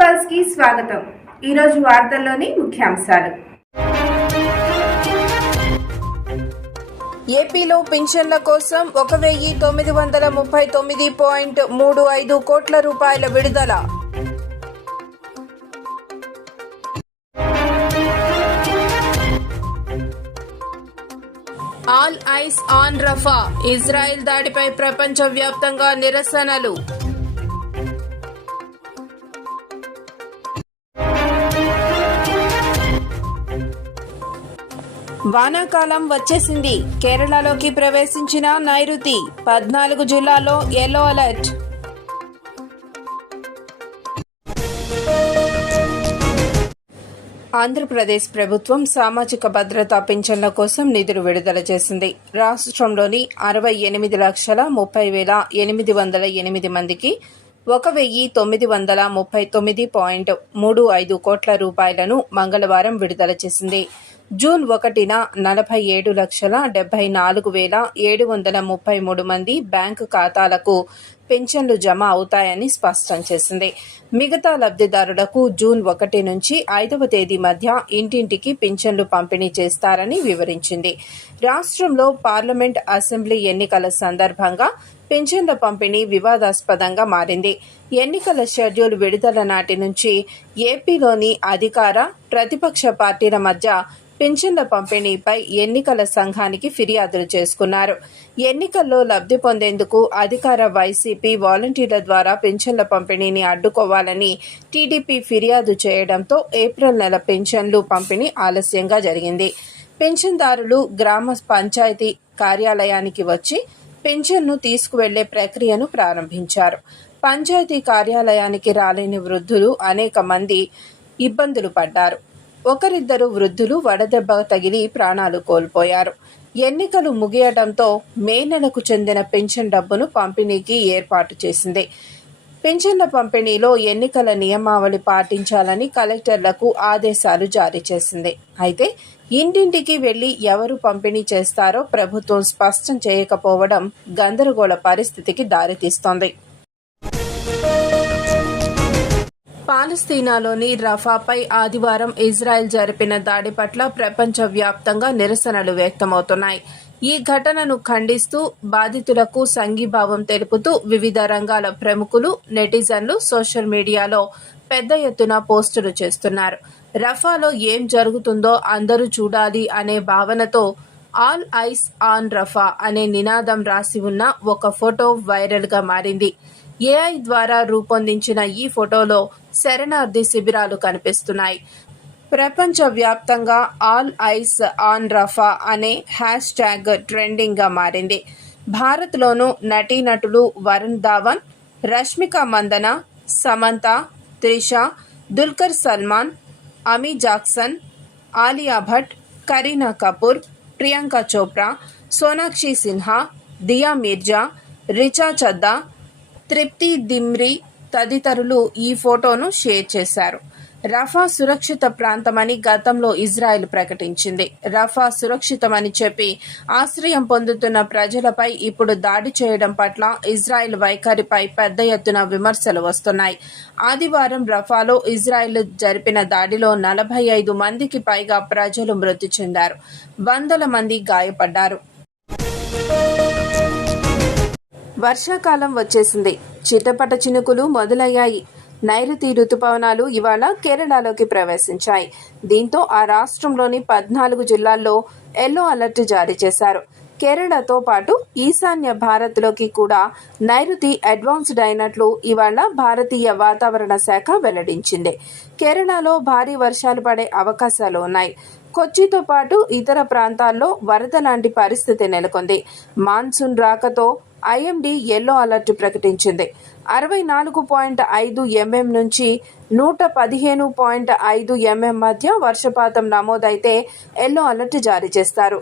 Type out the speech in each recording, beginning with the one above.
Pulse కి స్వాగతం. ఈ రోజు వార్తల్లోని ముఖ్యాంశాలు. ఏపీలో పింఛన్ల కోసం 1939.35 కోట్ల రూపాయల విడుదల. All eyes on Rafah, Israel దాడిపై ప్రపంచవ్యాప్తంగా నిరసనలు. వానాకాలం వచ్చేసింది. కేరళలోకి ప్రవేశించిన నైరుతి. 14 జిల్లాల్లో యెల్లో అలర్ట్. ఆంధ్రప్రదేశ్ ప్రభుత్వం సామాజిక భద్రతా పింఛన్ల కోసం నిధులు విడుదల చేసింది. రాష్ట్రంలోని 68,30,808 మందికి 1,939.35 కోట్ల రూపాయలను మంగళవారం విడుదల చేసింది. జూన్ 1న 47,74,733 మంది బ్యాంకు ఖాతాలకు పింఛన్లు జమ అవుతాయని స్పష్టం చేసింది. మిగతా లబ్ధిదారులకు జూన్ 1 నుంచి 5వ తేదీ మధ్య ఇంటింటికి పింఛన్లు పంపిణీ చేస్తారని వివరించింది. రాష్ట్రంలో పార్లమెంట్, అసెంబ్లీ ఎన్నికల సందర్భంగా పింఛన్ల పంపిణీ వివాదాస్పదంగా మారింది. ఎన్నికల షెడ్యూల్ విడుదల నాటి నుంచి ఏపీలోని అధికార, ప్రతిపక్ష పార్టీల మధ్య పింఛన్ల పంపిణీపై ఎన్నికల సంఘానికి ఫిర్యాదులు చేసుకున్నారు. ఎన్నికల్లో లబ్ధి పొందేందుకు అధికార వైసీపీ వాలంటీర్ల ద్వారా పింఛన్ల పంపిణీని అడ్డుకోవాలని టీడీపీ ఫిర్యాదు చేయడంతో ఏప్రిల్ నెల పింఛన్లు పంపిణీ ఆలస్యంగా జరిగింది. పింఛన్దారులు గ్రామ పంచాయతీ కార్యాలయానికి వచ్చి పింఛన్ను తీసుకువెళ్లే ప్రక్రియను ప్రారంభించారు. పంచాయతీ కార్యాలయానికి రాలేని వృద్ధులు అనేక మంది ఇబ్బందులు పడ్డారు. ఒకరిద్దరు వృద్ధులు వడదెబ్బ తగిలి ప్రాణాలు కోల్పోయారు. ఎన్నికలు ముగియడంతో మే నెలకు చెందిన పింఛన్ డబ్బును పంపిణీకి ఏర్పాటు చేసింది. పింఛన్ల పంపిణీలో ఎన్నికల నియమావళి పాటించాలని కలెక్టర్లకు ఆదేశాలు జారీ చేసింది. అయితే ఇంటింటికి వెళ్లి ఎవరు పంపిణీ చేస్తారో ప్రభుత్వం స్పష్టం చేయకపోవడం గందరగోళ పరిస్థితికి దారితీస్తోంది. పాలస్తీనాలోని రఫాపై ఆదివారం ఇజ్రాయెల్ జరిపిన దాడి పట్ల ప్రపంచవ్యాప్తంగా నిరసనలు వ్యక్తమవుతున్నాయి. ఈ ఘటనను ఖండిస్తూ బాధితులకు సంఘీభావం తెలుపుతూ వివిధ రంగాల ప్రముఖులు, నెటిజన్లు సోషల్ మీడియాలో పెద్ద ఎత్తున పోస్టులు చేస్తున్నారు. రఫాలో ఏం జరుగుతుందో అందరూ చూడాలి అనే భావనతో ఆల్ ఐస్ ఆన్ రఫా అనే నినాదం రాసి ఉన్న ఒక ఫోటో వైరల్గా మారింది. ఏఐ ద్వారా రూపొందించిన ఈ ఫోటోలో శరణార్థి శిబిరాలు కనిపిస్తున్నాయి. ప్రపంచవ్యాప్తంగా ఆల్ ఐస్ ఆన్ రఫా అనే హ్యాష్ ట్యాగ్ ట్రెండింగ్గా మారింది. భారత్లోనూ నటీనటులు వరుణ్ ధావన్, రష్మిక మందన, సమంత, త్రిష, దుల్కర్ సల్మాన్, అమీ జాక్సన్, ఆలియా భట్, కరీనా కపూర్, ప్రియాంక చోప్రా, సోనాక్షి సిన్హా, దియా మిర్జా, రిచా చద్దా, తృప్తి దిమ్రీ తదితరులు ఈ ఫోటోను షేర్ చేశారు. రఫా సురక్షిత ప్రాంతమని గతంలో ఇజ్రాయెల్ ప్రకటించింది. రఫా సురక్షితమని చెప్పి ఆశ్రయం పొందుతున్న ప్రజలపై ఇప్పుడు దాడి చేయడం పట్ల ఇజ్రాయెల్ వైఖరిపై పెద్ద ఎత్తున విమర్శలు వస్తున్నాయి. ఆదివారం రఫాలో ఇజ్రాయెల్ జరిపిన దాడిలో 45 మందికి పైగా ప్రజలు మృతి చెందారు. వందల మంది గాయపడ్డారు. వర్షాకాలం వచ్చేసింది. చిటపట చినుకులు మొదలయ్యాయి. నైరుతి రుతుపవనాలు ఇవాళ కేరళలోకి ప్రవేశించాయి. దీంతో ఆ రాష్ట్రంలోని 14 జిల్లాల్లో యెల్లో అలర్ట్ జారీ చేశారు. కేరళతో పాటు ఈశాన్య భారత్లోకి కూడా నైరుతి అడ్వాన్స్డ్ అయినట్లు ఇవాళ భారతీయ వాతావరణ శాఖ వెల్లడించింది. కేరళలో భారీ వర్షాలు పడే అవకాశాలు ఉన్నాయి. కొచ్చితో పాటు ఇతర ప్రాంతాల్లో వరద లాంటి పరిస్థితి నెలకొంది. మాన్సూన్ రాకతో ఐఎండీ యెల్లో అలర్ట్ ప్రకటించింది. 64.5 mm నుంచి 115.5 mm మధ్య వర్షపాతం నమోదైతే యెల్లో అలర్ట్ జారీ చేస్తారు.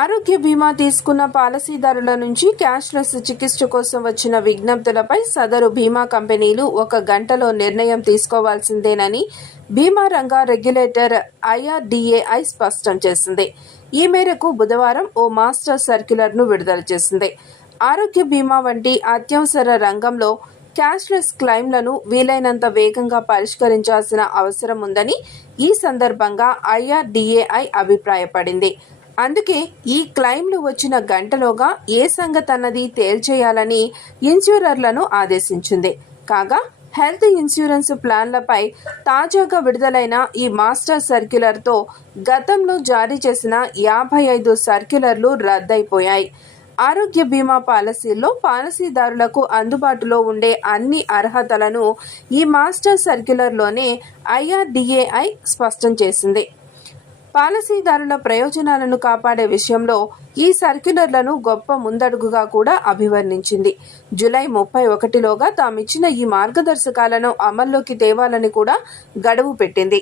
ఆరోగ్య బీమా తీసుకున్న పాలసీదారుల నుంచి క్యాష్లెస్ చికిత్స కోసం వచ్చిన విజ్ఞప్తులపై సదరు బీమా కంపెనీలు 1 గంటలో నిర్ణయం తీసుకోవాల్సిందేనని బీమా రంగ రెగ్యులేటర్ IRDAI స్పష్టం చేసింది. ఈ మేరకు బుధవారం ఓ మాస్టర్ సర్క్యులర్ను విడుదల చేసింది. ఆరోగ్య బీమా వంటి అత్యవసర రంగంలో క్యాష్లెస్ క్లెయిమ్లను వీలైనంత వేగంగా పరిష్కరించాల్సిన అవసరం ఉందని ఈ సందర్భంగా IRDAI అభిప్రాయపడింది. అందుకే ఈ క్లెయిమ్లు వచ్చిన గంటలోగా ఏ సంగతన్నది తేల్చేయాలని ఇన్సూరర్లను ఆదేశించింది. కాగా హెల్త్ ఇన్సూరెన్స్ ప్లాన్లపై తాజాగా విడుదలైన ఈ మాస్టర్ సర్క్యులర్తో గతంలో జారీ చేసిన 55 సర్క్యులర్లు రద్దయిపోయాయి. ఆరోగ్య బీమా పాలసీల్లో పాలసీదారులకు అందుబాటులో ఉండే అన్ని అర్హతలను ఈ మాస్టర్ సర్క్యులర్లోనే IRDAI స్పష్టం చేసింది. పాలసీదారుల ప్రయోజనాలను కాపాడే విషయంలో ఈ సర్క్యులర్లను గొప్ప ముందడుగుగా కూడా అభివర్ణించింది. జూలై 31లోగా తామిచ్చిన ఈ మార్గదర్శకాలను అమల్లోకి తేవాలని కూడా గడువు పెట్టింది.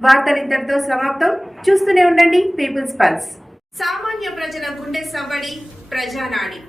వార్తలు ఇంతటితో సమాప్తం. చూస్తూనే ఉండండి పీపుల్స్ పల్స్. సామాన్య ప్రజల గుండె సవ్వడి, ప్రజానాడి.